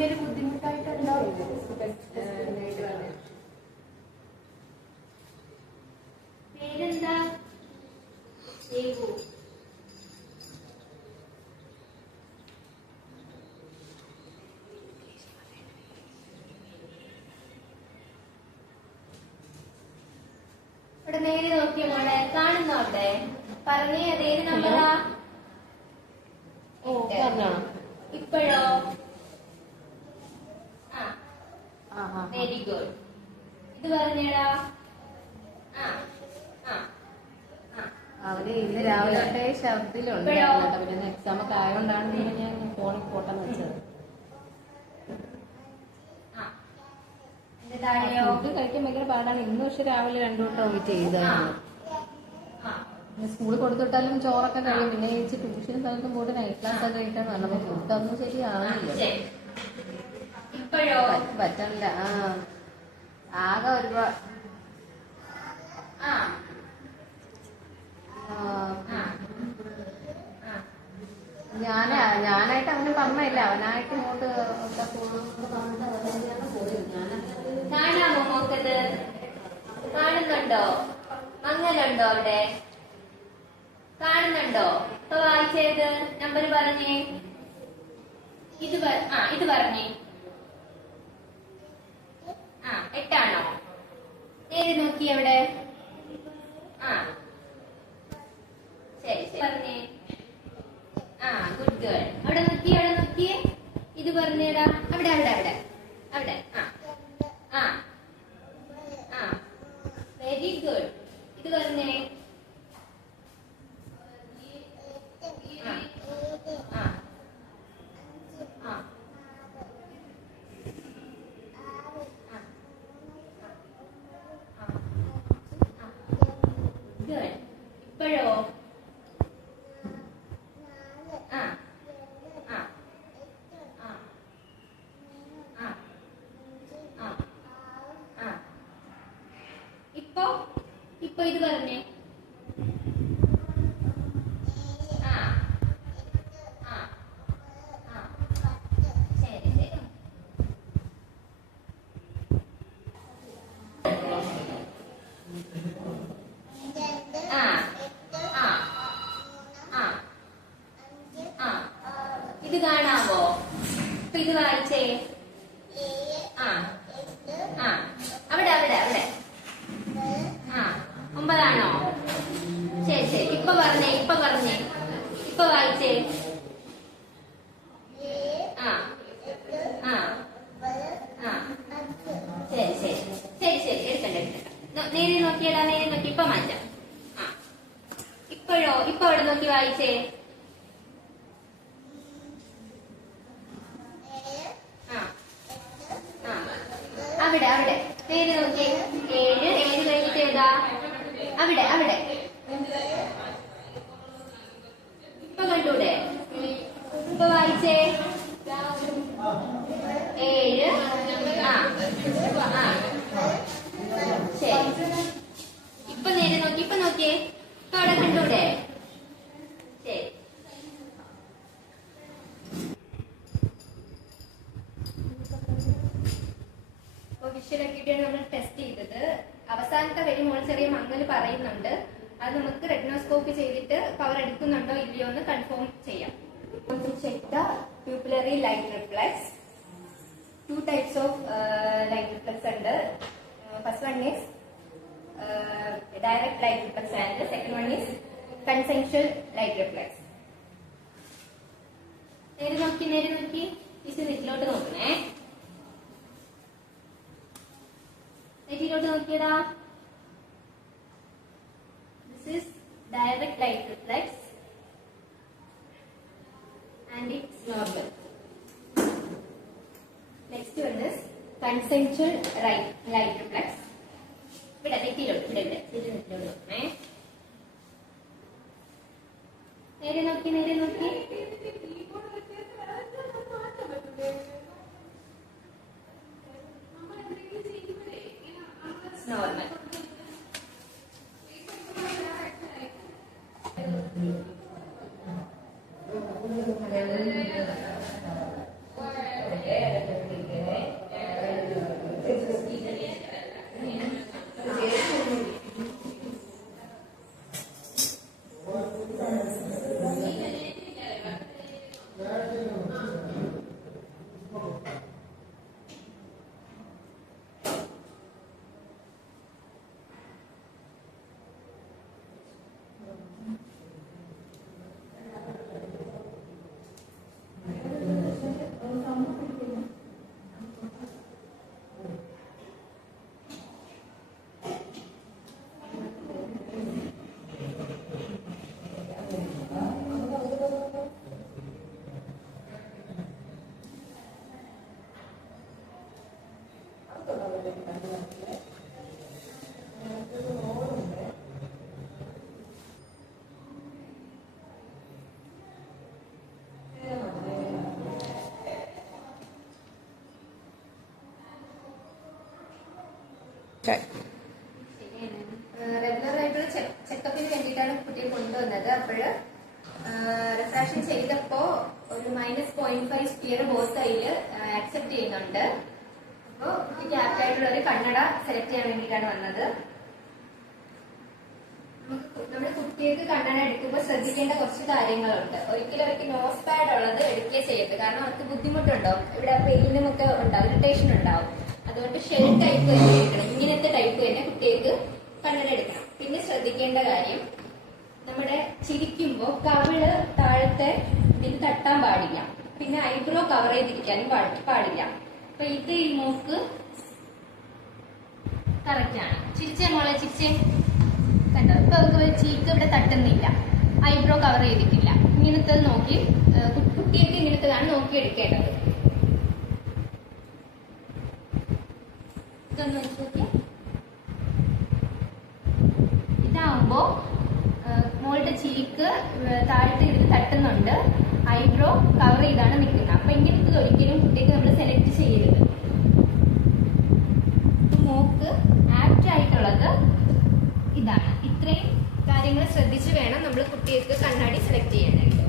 എന്തെങ്കിലും ബുദ്ധിമുട്ടായിട്ടുണ്ടോ? പേരെന്താ? ദേവു. ഇവിടെ നേരെ നോക്കിയ മോളെ കാണുന്നോ? അവിടെ പറഞ്ഞേ അതേത് നമ്പറാ? ഇപ്പോഴോ? Very good. ഇത് പറഞ്ഞേടാ. അവര് ഇന്ന് രാവിലെ തൊട്ടേ ശബ്ദത്തിലുണ്ട്. പിന്നെ എക്സാം ഒക്കെ ആയതുകൊണ്ടാണ് ഞാൻ ഫോണിൽ ഫോട്ടോ വെച്ചത്. ഫുഡ് കഴിക്കാൻ ഭയങ്കര പാടാണ്. ഇന്ന് പക്ഷെ രാവിലെ 2 വട്ടം ചെയ്തതാണ്. സ്കൂളിൽ കൊടുത്തിട്ടാലും ചോറൊക്കെ കഴിയും. പിന്നെ ചേച്ചി ട്യൂഷൻ സ്ഥലത്തും പോയിട്ട് നൈറ്റ് ക്ലാസ് ഒക്കെ കഴിക്കാൻ പറഞ്ഞപ്പോ ഫുഡൊന്നും ശരിയാവില്ല. പറ്റണില്ല. ആകെ ഒരുപാട് ഞാനായിട്ട് അങ്ങനെ പറഞ്ഞില്ല. അവനായിട്ട് ഇങ്ങോട്ട് കാണാമോ നോക്കത്? കാണുന്നുണ്ടോ? അങ്ങനുണ്ടോ? അവിടെ കാണുന്നുണ്ടോ? ഇപ്പൊ വായിച്ചത് നമ്പർ പറഞ്ഞേ. ഇത് പറഞ്ഞേ. 8 ആണോ? നേരെ നോക്കി അവിടെ. ശരി ശരി പറഞ്ഞേ. Good girl. അവിടെ നോക്കിയേ. ഇത് പറഞ്ഞേടാ. അവിടെ അവിടെ അവിടെ അവിടെ. Very good. ഇത് പറഞ്ഞേ. ഗുഡ്. ഇപ്പോഴോ? ഇപ്പൊ ഇത് പറഞ്ഞേ. ശരി ശരി. ഇത് കാണാവോ? ഇപ്പൊ ഇത് വായിച്ചേ. അവിടെ അവിടെ അവിടെ. 9 ആണോ? ശരി ശരി. ഇപ്പൊ പറഞ്ഞേ. ഇപ്പൊ വായിച്ചേ. ശരി ശരി ശരി ശരി. എടുക്കണ്ട. നേരെ നോക്കിയടാ. നേരെ നോക്കി. ഇപ്പൊ മാറ്റാം. ഇപ്പോഴോ? ഇപ്പൊ അവിടെ നോക്കി വായിച്ചേ. അവിടെ അവിടെ നേരെ നോക്കി. 7 കഴിഞ്ഞിട്ട് ഏതാ? അവിടെ അവിടെ. ഇപ്പൊ കണ്ടൂടെ? ഇപ്പൊ വായിച്ചേ. 7. ശരി. ഇപ്പൊ നേരെ നോക്കി. ഇപ്പൊ നോക്കിയേ. ഇപ്പൊ അവിടെ കണ്ടൂടെ? ശരി. വിഷ്വൽ ആക്കിയിട്ടാണ് നമ്മൾ ടെസ്റ്റ് ചെയ്തത്. അവസാനത്തെ വരി മോൾ ചെറിയ മങ്ങൽ പറയുന്നുണ്ട്. അത് നമുക്ക് റെറ്റിനോസ്കോപ്പി ചെയ്തിട്ട് പവർ എടുക്കുന്നുണ്ടോ ഇല്ലയോ എന്ന് കൺഫേം ചെയ്യാം. Check the pupillary light reflex. 2 types of light reflex ഉണ്ട്. First one is direct light reflex and the second one is consensual light reflex. നേരെ നോക്കി. ഇത് നെറ്റിലോട്ട് നോക്കണേ. നെറ്റിലോട്ട് നോക്കിയതാ. This is direct light reflex and it's normal. Next one is consensual light reflex. ഇവിടെ നെറ്റിലോട്ട്. നെറ്റിലോട്ട് നോക്കണേ. നേരെ നോക്കി. normal. റെഗുലർ ആയിട്ടുള്ള ചെക്കപ്പിന് വേണ്ടിയിട്ടാണ് കുട്ടിയെ കൊണ്ടുവന്നത്. അപ്പോൾ റിഫ്രാക്ഷൻ ചെയ്തപ്പോ ഒരു -0.5 സ്പിയർ ബോത്ത് കയ്യില് ആക്സെപ്റ്റ് ചെയ്യുന്നുണ്ട്. അപ്പോൾ കുട്ടിക്ക് ആപ്റ്റ് ആയിട്ടുള്ള ഒരു കണ്ണട സെലക്ട് ചെയ്യാൻ വേണ്ടിയിട്ടാണ് വന്നത്. നമ്മുടെ കുട്ടികൾക്ക് കണ്ണട എടുക്കുമ്പോൾ ശ്രദ്ധിക്കേണ്ട കുറച്ച് കാര്യങ്ങളുണ്ട്. ഒരിക്കലും നോസ് പാഡ് ഉള്ളത് എടുക്കുകയെ ചെയ്യരുത്. കാരണം അവർക്ക് ബുദ്ധിമുട്ടുണ്ടാവും, ഇവിടെ പെയിനും ഒക്കെ ഉണ്ടാവും, ഇറിറ്റേഷൻ ഉണ്ടാവും. അതുകൊണ്ട് ഷെൽ ടൈപ്പ് തന്നെ എടുക്കണം. ഇങ്ങനത്തെ ടൈപ്പ് തന്നെ കുട്ടികൾക്ക് കണ്ണട എടുക്കണം. പിന്നെ ശ്രദ്ധിക്കേണ്ട കാര്യം, നമ്മുടെ ചിരിക്കുമ്പോൾ കവിള് താഴത്തെ ഇതിന് തട്ടാൻ പാടില്ല. പിന്നെ ഐബ്രോ കവർ ചെയ്തിരിക്കാനും പാടില്ല. അപ്പൊ ഇത് ഈ മൂക്ക് കറക്റ്റ് ആണ്. ചിരിച്ചേ മോളെ, ചിരിച്ചേ. കണ്ടോ, ഇപ്പൊ അവർക്ക് ചീക്ക് ഇവിടെ തട്ടുന്നില്ല, ഐബ്രോ കവർ ചെയ്തിട്ടില്ല. ഇങ്ങനത്തെ നോക്കി കുട്ടിയൊക്കെ ഇങ്ങനത്തെതാണ് നോക്കി എടുക്കേണ്ടത്. ഇതൊന്ന് വെച്ച് നോക്കിയേ. ഇതാവുമ്പോ മോളുടെ ചീക്ക് താഴത്തെ ഇതിൽ തട്ടുന്നുണ്ട്, ഐബ്രോ കവർ ചെയ്താണ് നിൽക്കുന്നത്. അപ്പൊ ഇങ്ങനത്തെ ഒരിക്കലും കുട്ടിക്ക് നമ്മൾ സെലക്ട് ചെയ്യരുത്. മൂക്ക് ആപ്റ്റ് ആയിട്ടുള്ളത് ഇതാണ്. ഇത്രയും കാര്യങ്ങൾ ശ്രദ്ധിച്ച് വേണം നമ്മൾ കുട്ടികൾക്ക് കണ്ണാടി സെലക്ട് ചെയ്യാനായിട്ട്.